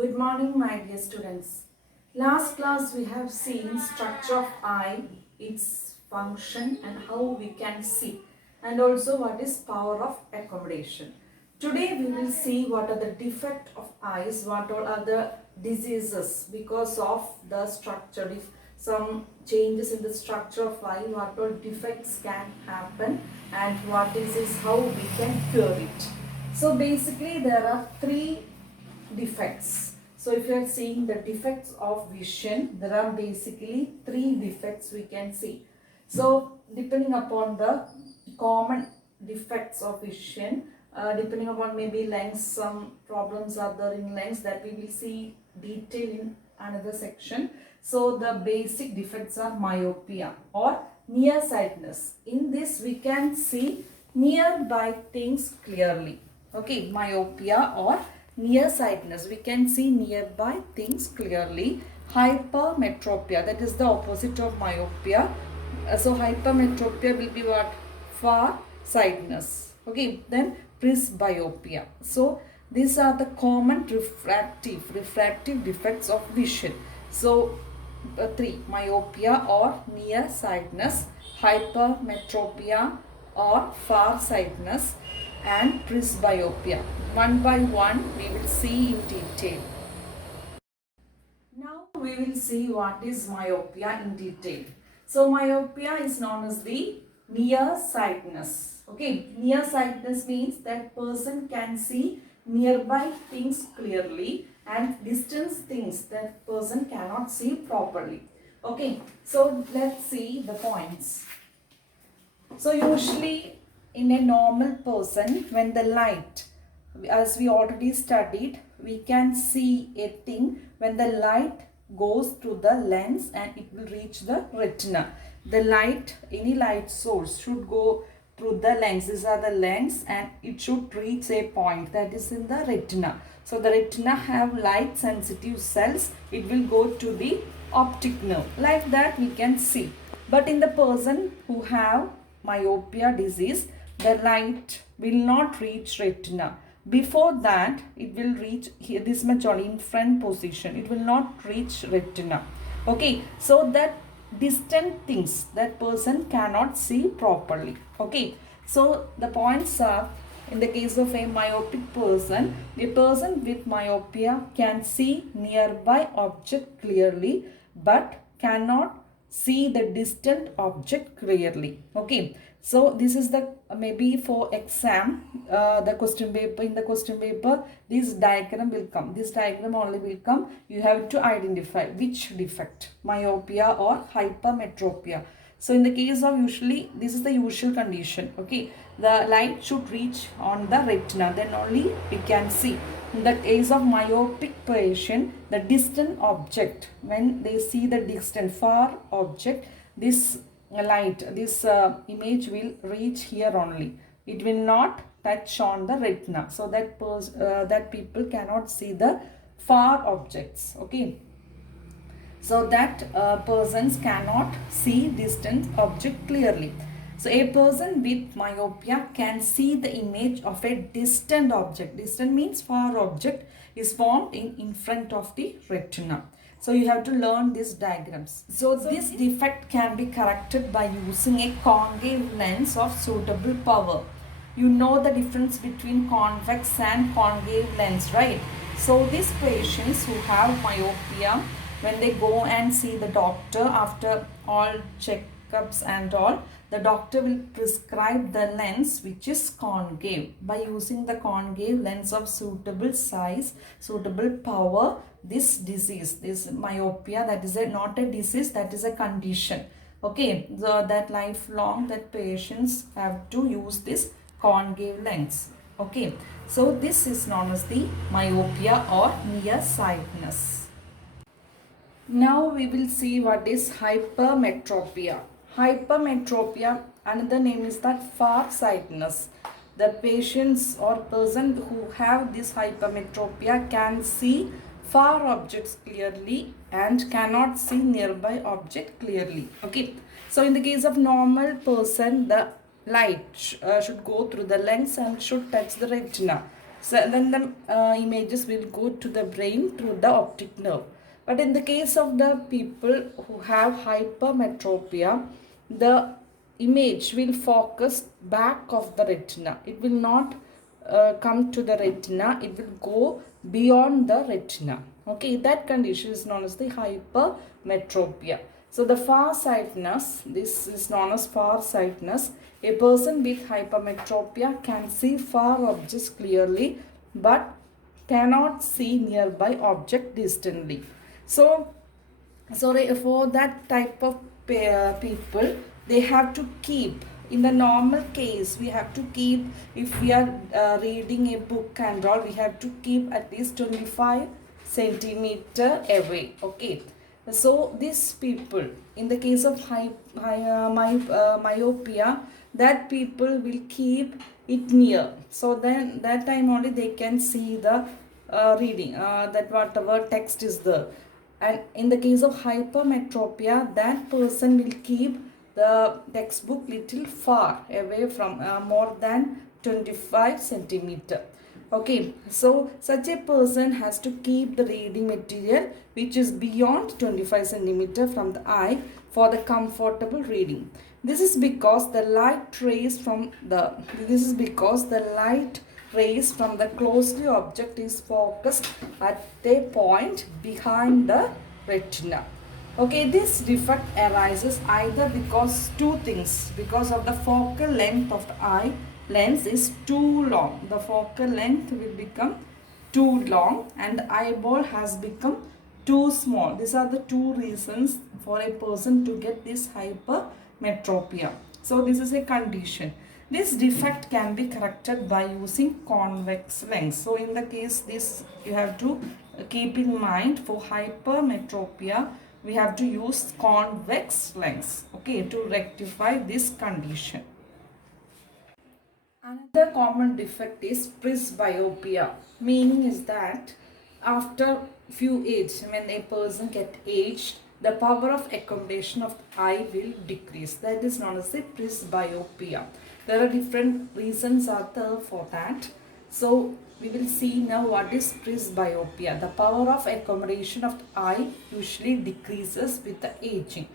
Good morning, my dear students. Last class we have seen structure of eye, its function and how we can see, and also what is power of accommodation. Today we will see what are the defect of eyes, what all are the diseases because of the structure. If some changes in the structure of eye, what all defects can happen and what is how we can cure it. So basically there are three defects. So if you are seeing the defects of vision, there are basically three defects we can see. So depending upon the common defects of vision, depending upon maybe lens, some problems are there in lens that we will see detail in another section. So the basic defects are myopia or nearsightedness. In this we can see nearby things clearly. Okay, myopia or nearsightedness, we can see nearby things clearly. Hypermetropia, that is the opposite of myopia. So hypermetropia will be what? Far sightedness. Okay, then presbyopia. So these are the common refractive defects of vision. So three: myopia or nearsightedness, hypermetropia or farsightedness, and presbyopia. One by one we will see in detail. Now we will see what is myopia in detail. So myopia is known as the nearsightedness. Okay, nearsightedness means that person can see nearby things clearly and distance things that person cannot see properly. Okay, so let's see the points. So usually in a normal person, when the light, as we already studied, we can see a thing when the light goes through the lens and it will reach the retina. The light, any light source should go through the lens. These are the lens and it should reach a point that is in the retina. So the retina have light sensitive cells. It will go to the optic nerve. Like that we can see. But in the person who have myopia disease, the light will not reach retina. Before that, it will reach here, this much only in front position. It will not reach retina. Okay, so that distant things that person cannot see properly. Okay, so the points are, in the case of a myopic person, a person with myopia can see nearby object clearly but cannot see the distant object clearly. Okay, so this is the maybe for exam, the question paper. In the question paper, this diagram will come. This diagram only will come. You have to identify which defect, myopia or hypermetropia. So in the case of, usually this is the usual condition. Okay, the light should reach on the retina, then only we can see. In the case of myopic patient, the distant object, when they see the distant far object, this light, this image will reach here only. It will not touch on the retina, so that people cannot see the far objects. Okay, so that persons cannot see distant object clearly. So a person with myopia can see the image of a distant object. Distant means far object is formed in front of the retina. So you have to learn these diagrams. So this defect can be corrected by using a concave lens of suitable power. You know the difference between convex and concave lens, right? So these patients who have myopia, when they go and see the doctor after all checkups and all, the doctor will prescribe the lens which is concave. By using the concave lens of suitable size, suitable power, this disease, this myopia, that is not a disease, that is a condition. Okay, so that lifelong that patients have to use this concave lens. Okay, so this is known as the myopia or nearsightedness. Now we will see what is hypermetropia. Hypermetropia, another name is that farsightedness. The patients or person who have this hypermetropia can see far objects clearly and cannot see nearby object clearly. Okay, so in the case of normal person, the light should go through the lens and should touch the retina. So then the images will go to the brain through the optic nerve. But in the case of the people who have hypermetropia, the image will focus back of the retina. It will not come to the retina. It will go beyond the retina. Okay, that condition is known as the hypermetropia. So the farsightedness, this is known as farsightedness. A person with hypermetropia can see far objects clearly but cannot see nearby object distantly. So for that type of people, they have to keep, in the normal case, we have to keep, if we are reading a book and all, we have to keep at least 25 centimeter away. Okay, so these people, in the case of myopia, that people will keep it near, so then that time only they can see the reading, that whatever text is there. And in the case of hypermetropia, that person will keep the textbook little far away from, more than 25 centimeter. Okay, so such a person has to keep the reading material which is beyond 25 centimeter from the eye for the comfortable reading. This is because the light rays from the closely object is focused at a point behind the retina. Okay, this defect arises either because two things. Because of the focal length of the eye lens is too long. The focal length will become too long and the eyeball has become too small. These are the two reasons for a person to get this hypermetropia. So this is a condition. This defect can be corrected by using convex lens. So in the case this, you have to keep in mind, for hypermetropia we have to use convex lens, okay, to rectify this condition. Another common defect is presbyopia. Meaning is that after few age, when a person get aged, the power of accommodation of the eye will decrease. That is known as the presbyopia. There are different reasons are there for that. So we will see now what is presbyopia. The power of accommodation of the eye usually decreases with the aging.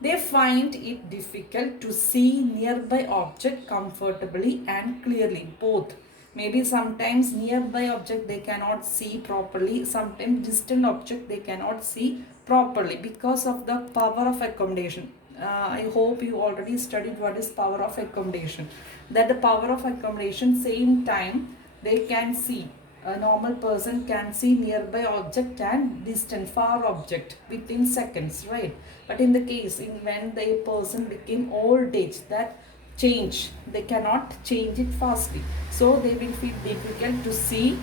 They find it difficult to see nearby object comfortably and clearly, both. Maybe sometimes nearby object they cannot see properly, sometimes distant object they cannot see properly because of the power of accommodation. I hope you already studied what is power of accommodation. That the power of accommodation, same time they can see, a normal person can see nearby object and distant far object within seconds, right? But in the case when the person became old age, that change, they cannot change it fastly, so they will feel difficult to see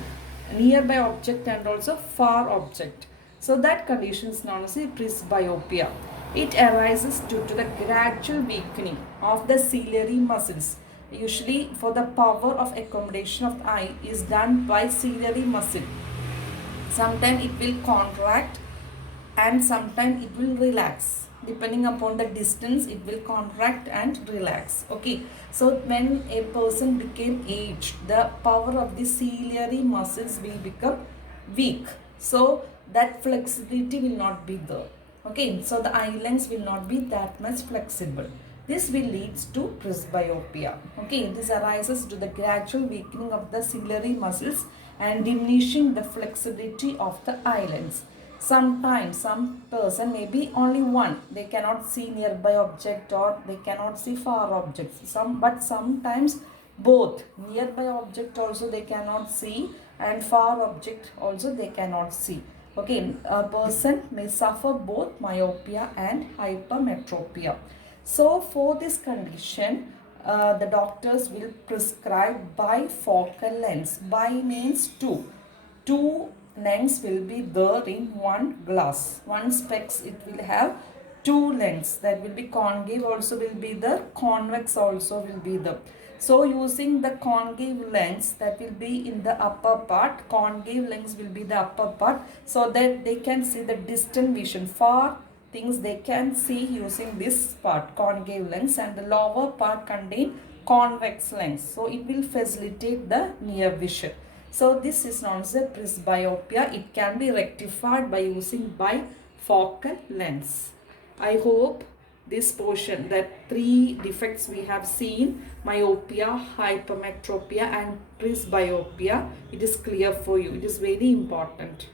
nearby object and also far object. So that condition is known as presbyopia. It arises due to the gradual weakening of the ciliary muscles. Usually for the power of accommodation of the eye is done by ciliary muscle. Sometimes it will contract and sometimes it will relax. Depending upon the distance, it will contract and relax. Okay, so when a person became aged, the power of the ciliary muscles will become weak. So that flexibility will not be there. Okay, so the eye lens will not be that much flexible. This will lead to presbyopia. Okay, this arises to the gradual weakening of the ciliary muscles and diminishing the flexibility of the eye lens. Sometimes some person, maybe only one, they cannot see nearby object or they cannot see far objects. But sometimes both, nearby object also they cannot see and far object also they cannot see. Okay, a person may suffer both myopia and hypermetropia. So for this condition, the doctors will prescribe bifocal lens. Bi means two. Two lens will be there in one glass. One specs, it will have two lens. That will be concave also will be there, convex also will be there. So using the concave lens, that will be in the upper part. Concave lens will be the upper part, so that they can see the distant vision. Far things they can see using this part, concave lens, and the lower part contain convex lens. So it will facilitate the near vision. So this is known as a presbyopia. It can be rectified by using bifocal lens. I hope this portion, that 3 defects we have seen, myopia, hypermetropia and presbyopia, it is clear for you. It is very important.